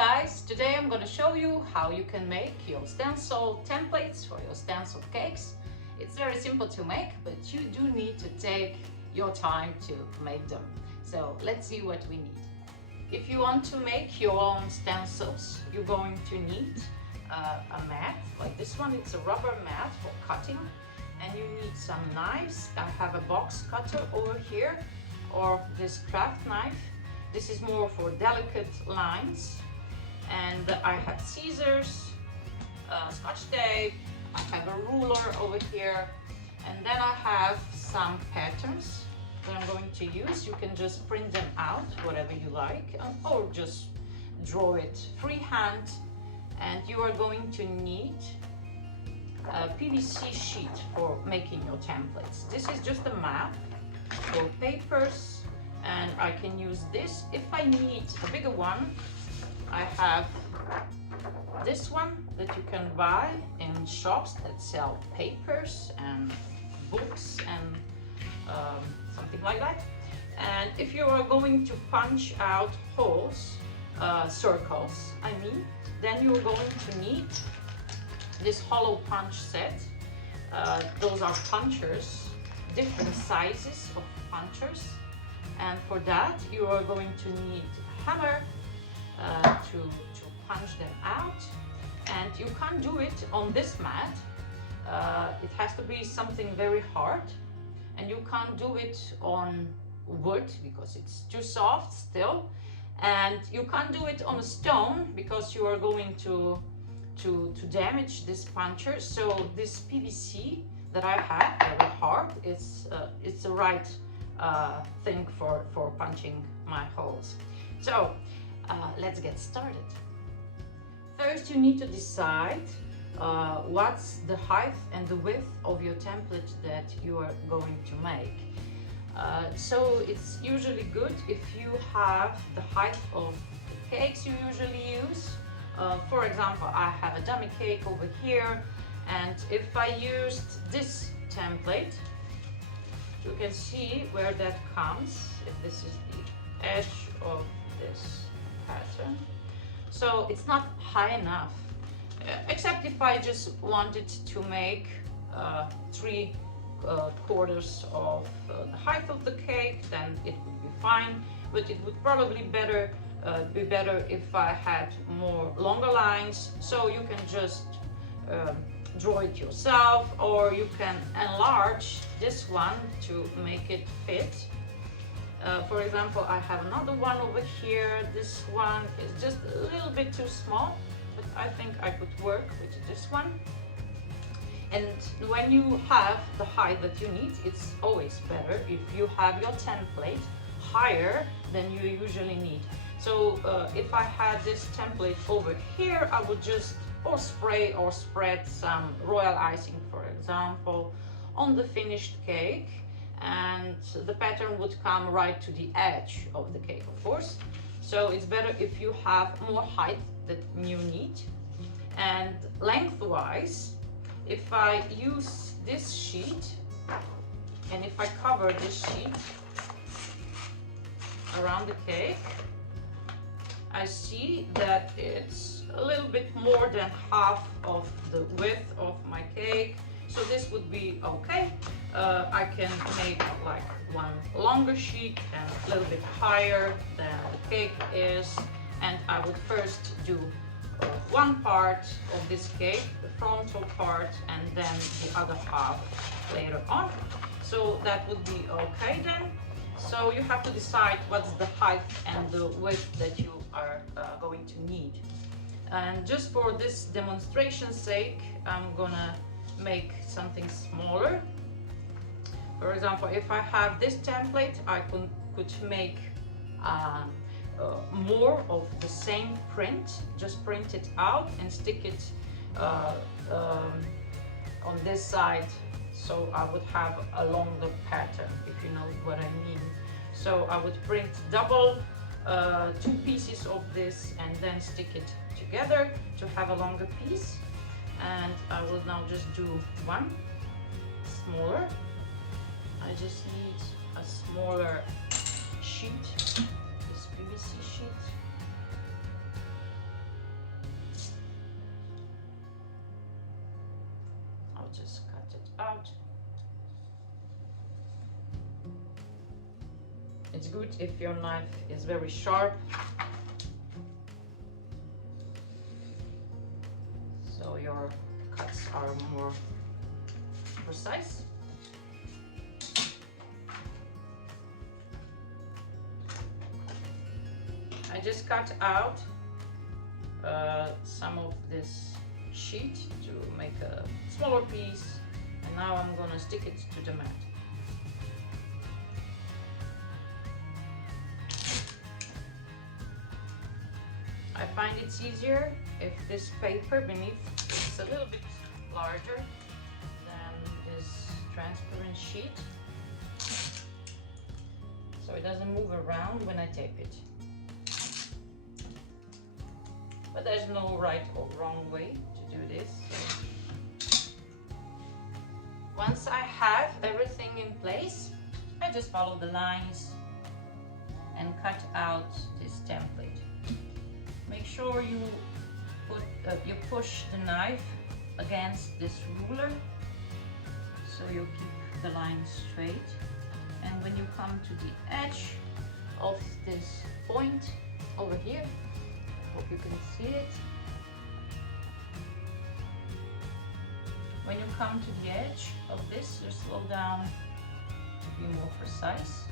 guys, today I'm going to show you how you can make your stencil templates for your stencil cakes. It's very simple to make, but you do need to take your time to make them. So let's see what we need. If you want to make your own stencils, you're going to need a mat like this one. It's a rubber mat for cutting, and you need some knives. I have a box cutter over here, or this craft knife. This is more for delicate lines. And I have scissors, scotch tape, I have a ruler over here, and then I have some patterns that I'm going to use. You can just print them out, whatever you like, or just draw it freehand. And you are going to need a PVC sheet for making your templates. This is just a map for papers, and I can use this. If I need a bigger one, I have this one that you can buy in shops that sell papers and books and something like that. And if you are going to punch out holes, circles, I mean, then you're going to need this hollow punch set. Those are punchers, different sizes of punchers. And for that, you are going to need a hammer to punch them out. And you can't do it on this mat. It has to be something very hard. And you can't do it on wood because it's too soft still. And you can't do it on a stone because you are going to damage this puncher. So this PVC that I have, very hard, it's the right thing for punching my holes. So let's get started. First, you need to decide what's the height and the width of your template that you are going to make. So it's usually good if you have the height of the cakes you usually use. For example, I have a dummy cake over here, and if I used this template, you can see where that comes, if this is the edge of this pattern. So it's not high enough, except if I just wanted to make 3/4 of the height of the cake, then it would be fine. But it would probably be better if I had more longer lines. So you can just draw it yourself, or you can enlarge this one to make it fit. For example, I have another one over here. This one is just a little bit too small, but I think I could work with this one. And when you have the height that you need, it's always better if you have your template higher than you usually need. So if I had this template over here, I would just spray or spread some royal icing, for example, on the finished cake, and the pattern would come right to the edge of the cake, of course. So it's better if you have more height than you need. And lengthwise, if I use this sheet, and if I cover this sheet around the cake, I see that it's a little bit more than half of the width of my cake. So this would be okay. I can make like one longer sheet and a little bit higher than the cake is. And I would first do one part of this cake, the frontal part, and then the other half later on. So that would be okay then. So you have to decide what's the height and the width that you are going to need. And just for this demonstration's sake, I'm gonna make something smaller. For example, if I have this template, I could make more of the same print, just print it out and stick it on this side. So I would have a longer pattern, if you know what I mean. So I would print double 2 pieces of this and then stick it together to have a longer piece. And I will now just do one smaller. I just need a smaller sheet, this PVC sheet. It's good if your knife is very sharp, so your cuts are more precise. I just cut out some of this sheet to make a smaller piece, and now I'm gonna stick it to the mat. I find it's easier if this paper beneath is a little bit larger than this transparent sheet, so it doesn't move around when I tape it. But there's no right or wrong way to do this. So once I have everything in place, I just follow the lines and cut out this template. Make sure you push the knife against this ruler so you keep the line straight. And when you come to the edge of this point over here, hope you can see it. When you come to the edge of this, just slow down to be more precise.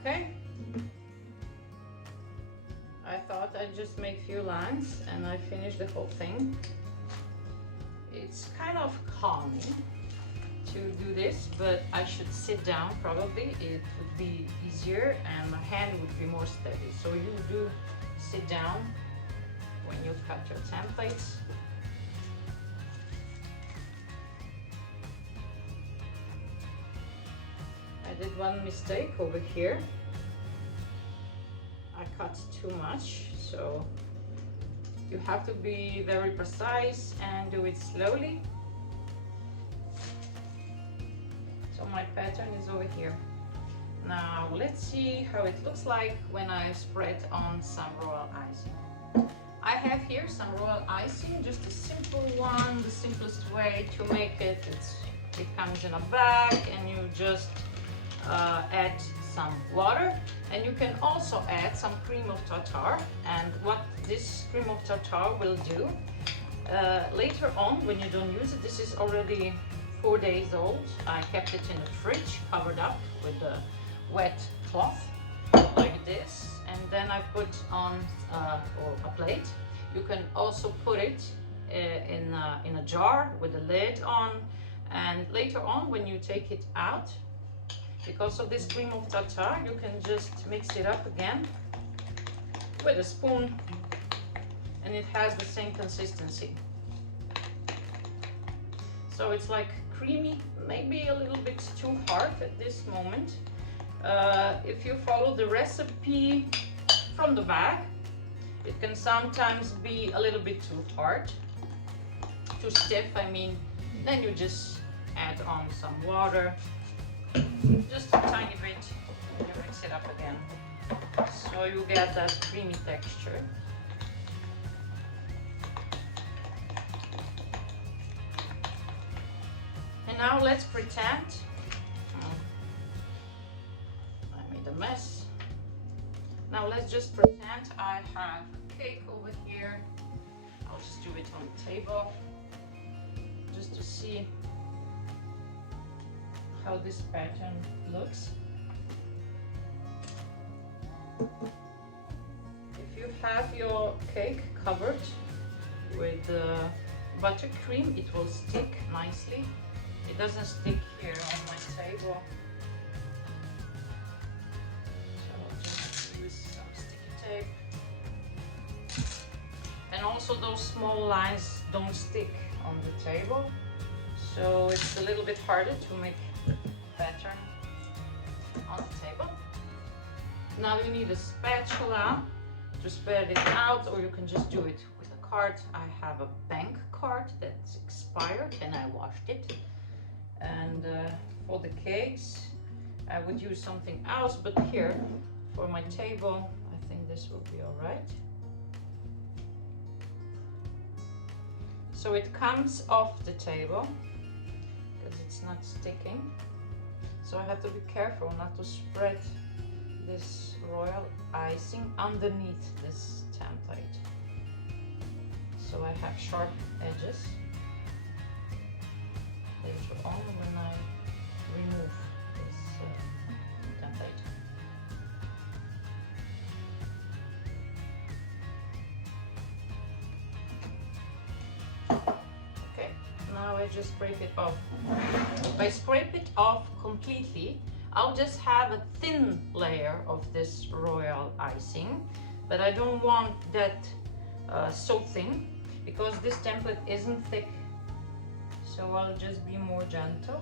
Okay, I thought I'd just make a few lines and I finished the whole thing. It's kind of calming to do this, but I should sit down probably. It would be easier and my hand would be more steady. So you do sit down when you cut your templates. I did one mistake over here. I cut too much, so you have to be very precise and do it slowly. So my pattern is over here. Now let's see how it looks like when I spread on some royal icing. I have here some royal icing, just a simple one, the simplest way to make it. It comes in a bag and you just add some water, and you can also add some cream of tartar. And what this cream of tartar will do later on when you don't use it, this is already 4 days old. I kept it in the fridge covered up with a wet cloth like this, and then I put on a plate. You can also put it in a jar with a lid on, and later on when you take it out, because of this cream of tartar, you can just mix it up again with a spoon and it has the same consistency. So it's like creamy, maybe a little bit too hard at this moment. If you follow the recipe from the bag, it can sometimes be a little bit too hard, too stiff, I mean. Then you just add on some water, just a tiny bit, and you mix it up again, so you get that creamy texture. And now let's pretend, I made a mess. Now let's just pretend I have a cake over here. I'll just do it on the table, just to see how this pattern looks. If you have your cake covered with buttercream, it will stick nicely. It doesn't stick here on my table. So I'll just use some sticky tape. And also those small lines don't stick on the table, so it's a little bit harder to make pattern on the table. Now you need a spatula to spread it out, or you can just do it with a card. I have a bank card that's expired and I washed it. And for the cakes, I would use something else, but here for my table, I think this will be all right. So it comes off the table because it's not sticking. So I have to be careful not to spread this royal icing underneath this template. So I have sharp edges. Later on when I remove this template. Okay, now I just scrape it off. If I scrape it off completely, I'll just have a thin layer of this royal icing, but I don't want that so thin because this template isn't thick. So I'll just be more gentle.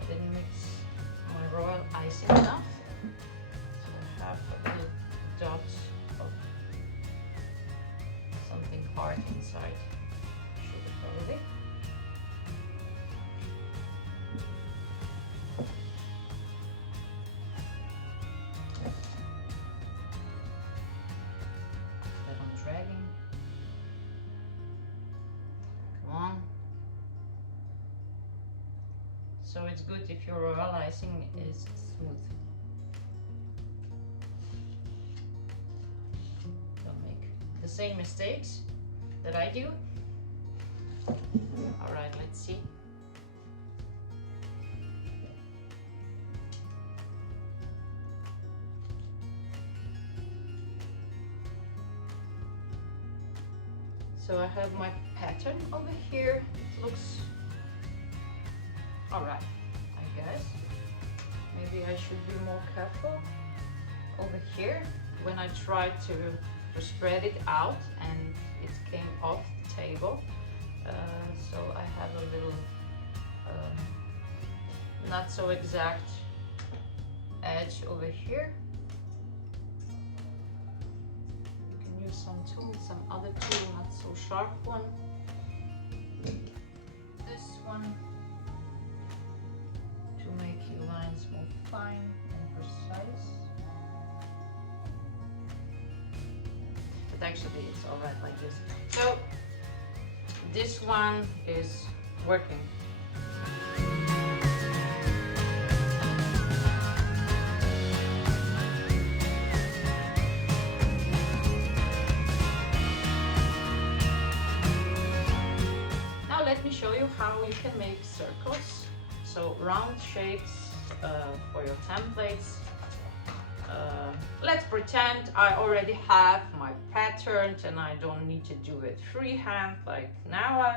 I didn't mix my royal icing enough, so I have a little dot of something hard inside. Sugar probably. So it's good if your royal icing is smooth. Don't make the same mistakes that I do. All right, let's see. So I have my pattern over here. It looks all right, I guess. Maybe I should be more careful over here when I tried to spread it out and it came off the table. So I have a little not so exact edge over here. You can use some tool, some other tool, not so sharp one. This one, make your lines more fine and precise. But actually it's alright like this. So this one is working. Now let me show you how you can make circles. So round shapes for your templates. Let's pretend I already have my pattern and I don't need to do it freehand like now.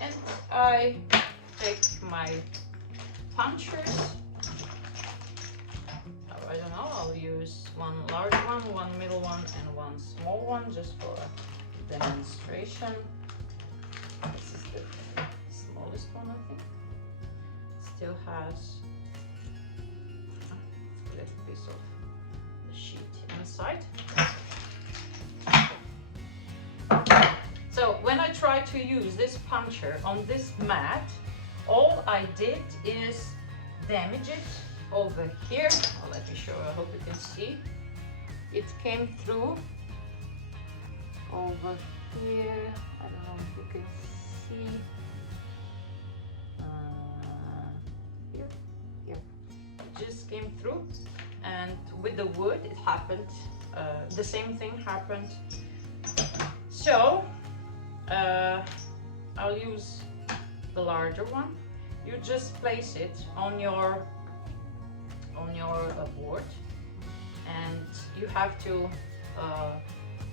And I take my punchers. I don't know, I'll use one large one, one middle one, and one small one just for a demonstration. This is the smallest one, I think. Still has a little piece of the sheet inside. So when I try to use this puncher on this mat, all I did is damage it over here. Oh, let me show you, I hope you can see. It came through over here. I don't know if you can see. Just came through, and with the wood it happened, the same thing happened. So I'll use the larger one. You just place it on your board, and you have to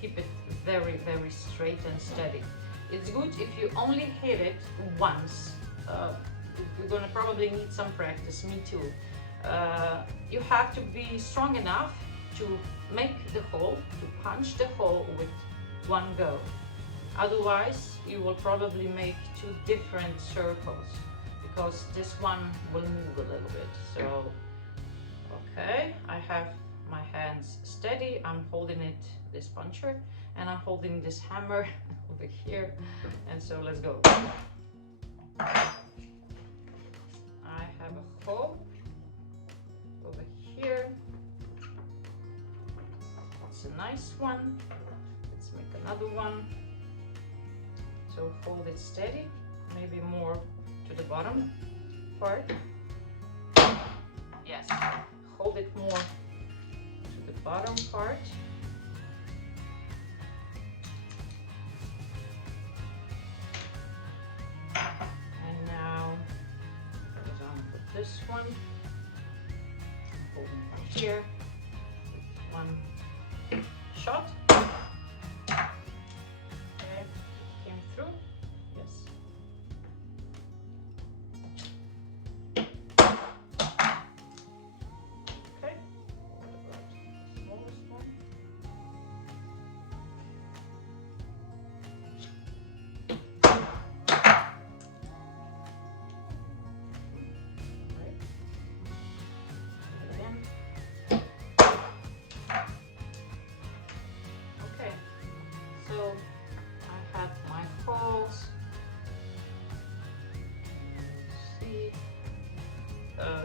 keep it very, very straight and steady. It's good if you only hit it once. You're gonna probably need some practice, me too. You have to be strong enough to make the hole, to punch the hole with one go. Otherwise, you will probably make two different circles because this one will move a little bit. So, okay, I have my hands steady. I'm holding it, this puncher, and I'm holding this hammer over here. And so let's go. I have a hole over here. That's a nice one. Let's make another one. So hold it steady, maybe more to the bottom part. Yes, hold it more to the bottom part. And now I'm on with this one. Holding right here. One shot.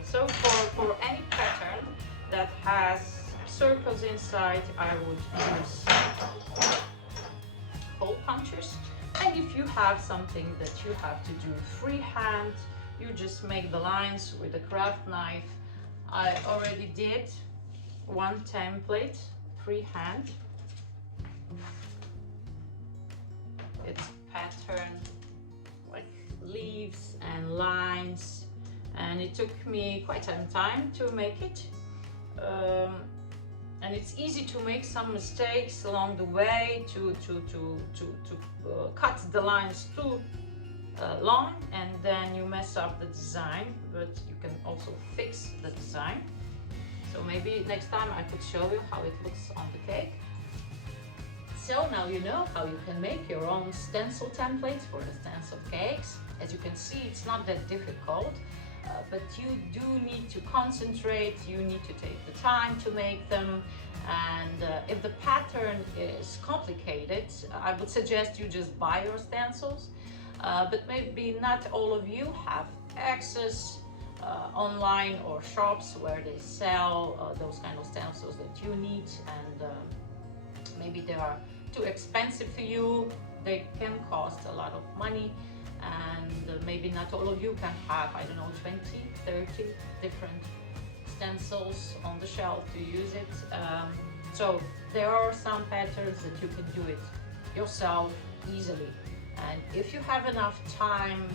So for any pattern that has circles inside, I would use hole punchers. And if you have something that you have to do freehand, you just make the lines with a craft knife. I already did one template freehand. It's pattern like leaves and lines. And it took me quite some time to make it. And it's easy to make some mistakes along the way, to cut the lines too long, and then you mess up the design, but you can also fix the design. So maybe next time I could show you how it looks on the cake. So now you know how you can make your own stencil templates for the stencil cakes. As you can see, it's not that difficult. But you do need to concentrate, you need to take the time to make them, and if the pattern is complicated, I would suggest you just buy your stencils, but maybe not all of you have access online or shops where they sell those kind of stencils that you need, and maybe they are too expensive for you, they can cost a lot of money. And maybe not all of you can have, I don't know, 20, 30 different stencils on the shelf to use it. So there are some patterns that you can do it yourself easily. And if you have enough time,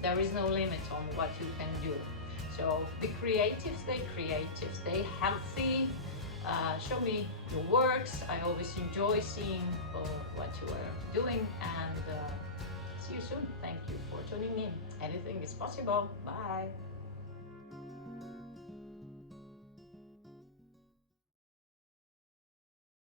there is no limit on what you can do. So be creative, stay healthy. Show me your works. I always enjoy seeing what you are doing, and see you soon. Thank you for tuning in. Anything is possible. Bye.